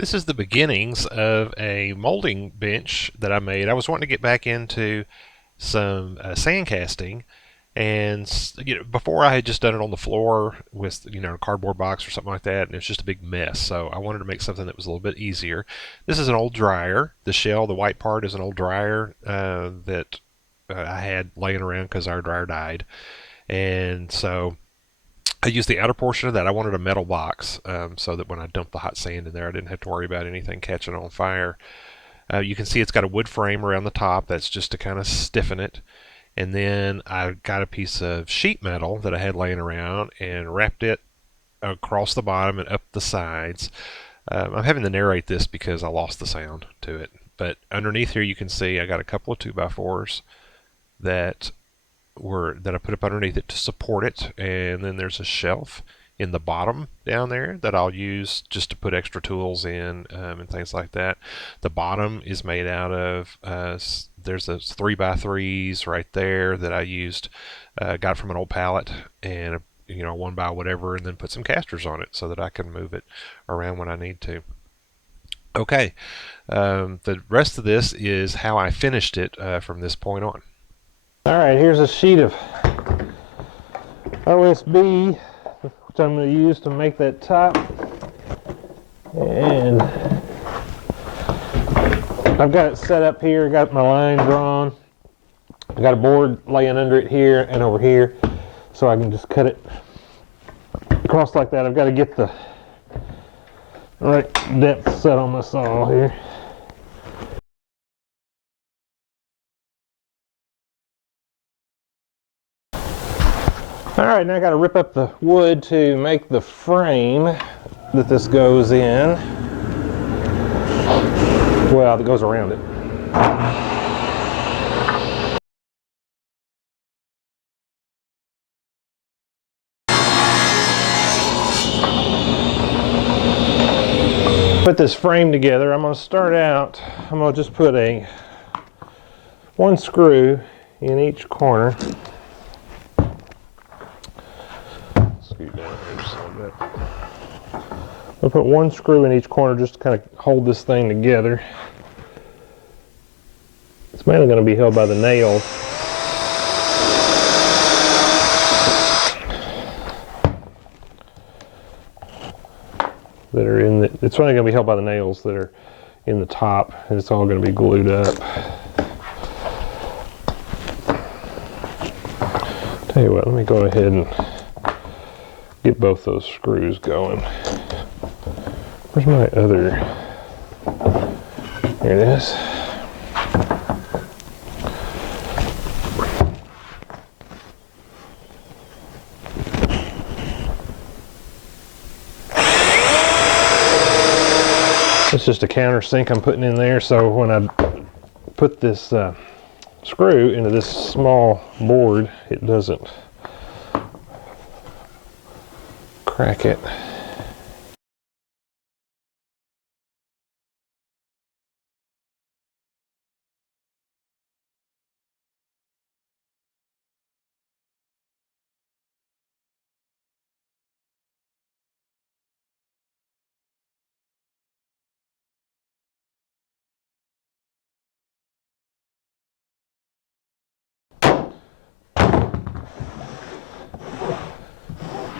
This is the beginnings of a molding bench that I made. I was wanting to get back into some sand casting, and before I had just done it on the floor with a cardboard box or something like that, and it was just a big mess. So I wanted to make something that was a little bit easier. This is an old dryer. The shell, the white part, is an old dryer that I had laying around because our dryer died, and so I used the outer portion of that. I wanted a metal box so that when I dumped the hot sand in there, I didn't have to worry about anything catching on fire. You can see it's got a wood frame around the top. That's just to kind of stiffen it. And then I got a piece of sheet metal that I had laying around and wrapped it across the bottom and up the sides. I'm having to narrate this because I lost the sound to it. But underneath here you can see I got a couple of 2x4s that I put up underneath it to support it, and then there's a shelf in the bottom down there that I'll use just to put extra tools in and things like that. The bottom is made out of there's those 3x3s right there that I used, got from an old pallet, and one by whatever, and then put some casters on it so that I can move it around when I need to. Okay, the rest of this is how I finished it from this point on. Alright, here's a sheet of OSB, which I'm going to use to make that top. And I've got it set up here, got my line drawn. I got a board laying under it here and over here, so I can just cut it across like that. I've got to get the right depth set on my saw here. Alright, now I got to rip up the wood to make the frame that this goes in. Well, that goes around it. Put this frame together. I'm going to start out, I'm going to just put one screw in each corner. I'll put one screw in each corner just to kind of hold this thing together. It's mainly going to be held by the nails. That are in the, it's only going to be held by the nails that are in the top, and it's all going to be glued up. Tell you what, let me go ahead and get both those screws going. Where's my other? Here it is. It's just a countersink I'm putting in there, so when I put this screw into this small board, it doesn't crack it.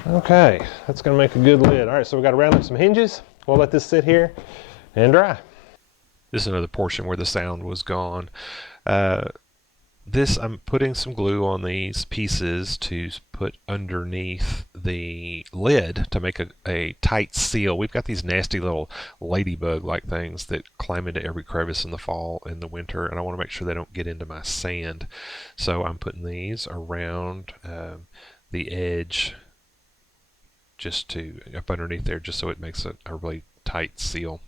Okay, that's going to make a good lid. All right, so we've got to round up some hinges. We'll let this sit here and dry. This is another portion where the sound was gone. I'm putting some glue on these pieces to put underneath the lid to make a tight seal. We've got these nasty little ladybug-like things that climb into every crevice in the fall and the winter, and I want to make sure they don't get into my sand. So I'm putting these around the edge, just up underneath there, just so it makes a really tight seal.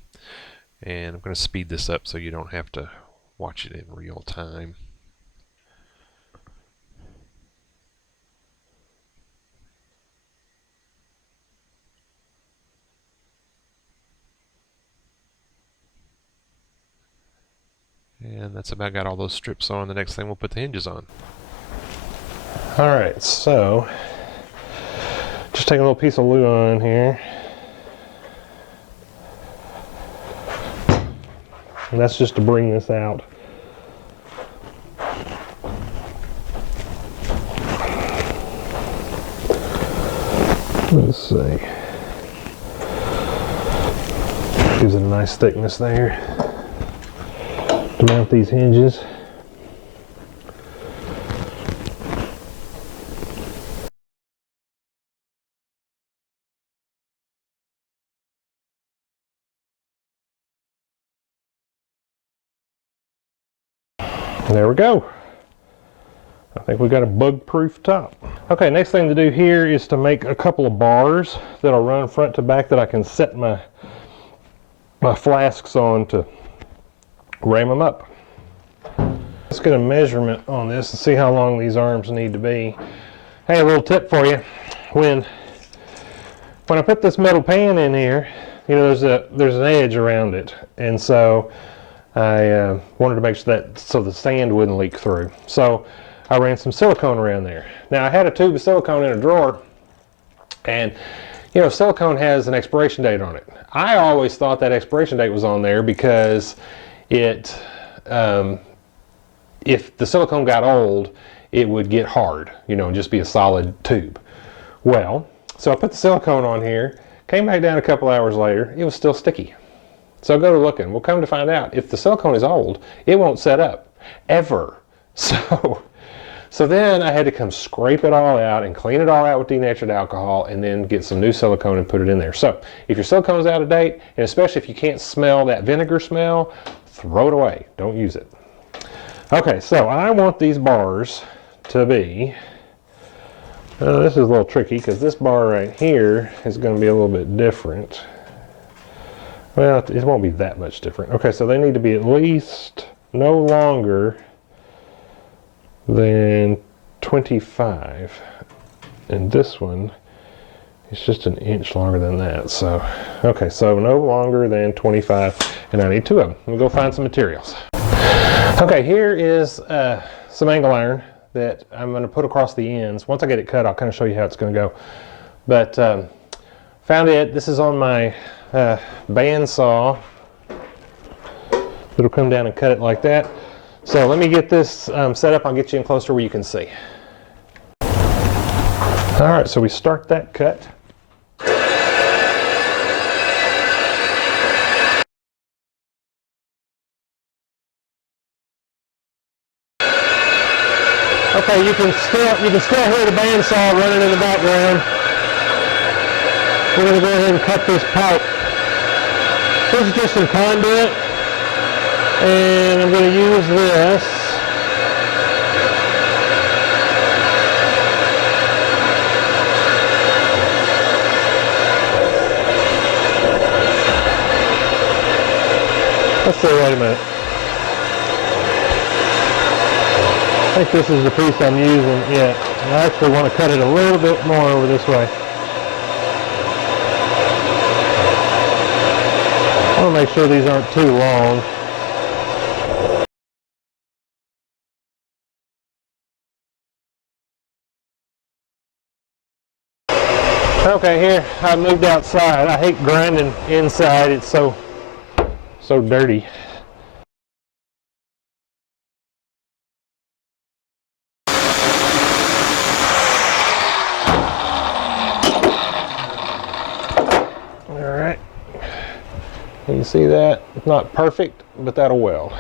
And I'm going to speed this up so you don't have to watch it in real time. And that's about got all those strips on. The next thing we'll put the hinges on. Alright, so just take a little piece of luan here. And that's just to bring this out. Let's see. Gives it a nice thickness there to mount these hinges. There we go. I think we got a bug-proof top. Okay, next thing to do here is to make a couple of bars that'll run front to back that I can set my flasks on to ram them up. Let's get a measurement on this and see how long these arms need to be. Hey, a little tip for you. When I put this metal pan in here, you know, there's an edge around it, and so I wanted to make sure that so the sand wouldn't leak through. So I ran some silicone around there. Now I had a tube of silicone in a drawer, and you know, silicone has an expiration date on it. I always thought that expiration date was on there because it, if the silicone got old, it would get hard, you know, and just be a solid tube. Well, so I put the silicone on here, came back down a couple hours later, it was still sticky. So I go to looking. Well, come to find out, if the silicone is old, it won't set up, ever. So then I had to come scrape it all out and clean it all out with denatured alcohol and then get some new silicone and put it in there. So if your silicone is out of date, and especially if you can't smell that vinegar smell, throw it away. Don't use it. Okay, so I want these bars to be, this is a little tricky because this bar right here is going to be a little bit different. Well, it won't be that much different. Okay, so they need to be at least no longer than 25. And this one is just an inch longer than that. So, okay, so no longer than 25. And I need two of them. We'll go find some materials. Okay, here is some angle iron that I'm going to put across the ends. Once I get it cut, I'll kind of show you how it's going to go. But found it. This is on my band saw. It'll come down and cut it like that. So let me get this set up. I'll get you in closer where you can see. All right, so we start that cut. Okay, you can still hear the bandsaw running in the background. We're going to go ahead and cut this pipe. This is just some conduit, and I'm going to use this. Let's see, wait a minute. I think this is the piece I'm using. Yeah, I actually want to cut it a little bit more over this way. I want to make sure these aren't too long. Okay, here I moved outside. I hate grinding inside. It's so dirty. You see that? It's not perfect, but that'll weld.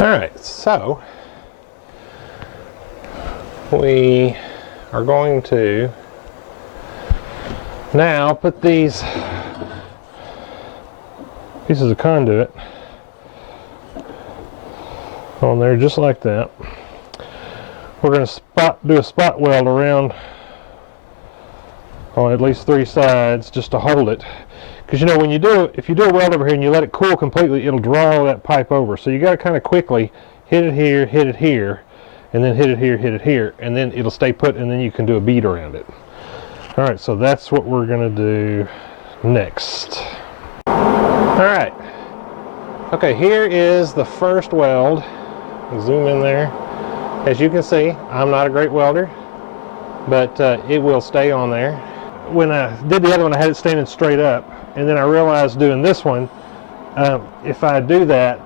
Alright, so we are going to now put these pieces of conduit on there just like that. We're going to do a spot weld around on at least 3 sides just to hold it, because you know when you do, if you do a weld over here and you let it cool completely, it'll draw that pipe over. So you got to kind of quickly hit it here, and then hit it here, and then it'll stay put, and then you can do a bead around it. All right, so that's what we're going to do next. All right. Okay, here is the first weld. Zoom in there. As you can see, I'm not a great welder, but it will stay on there. when I did the other one, I had it standing straight up, and then I realized doing this one, if I do that,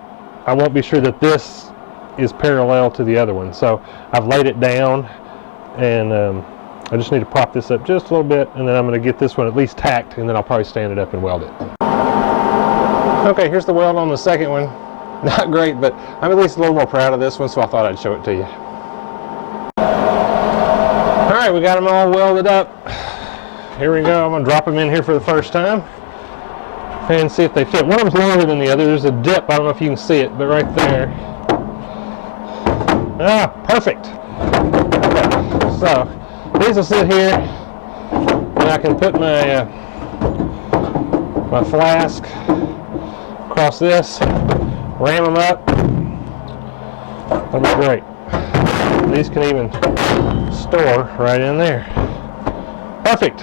I won't be sure that this is parallel to the other one. So I've laid it down, and I just need to prop this up just a little bit, and then I'm going to get this one at least tacked, and then I'll probably stand it up and weld it. Okay, here's the weld on the second one. Not great, but I'm at least a little more proud of this one, so I thought I'd show it to you. Alright, we got them all welded up. Here we go. I'm going to drop them in here for the first time and see if they fit. One of them's longer than the other. There's a dip. I don't know if you can see it, but right there. Ah, perfect. Okay, so these will sit here, and I can put my my flask across this, ram them up. That'll be great. These can even store right in there. Perfect.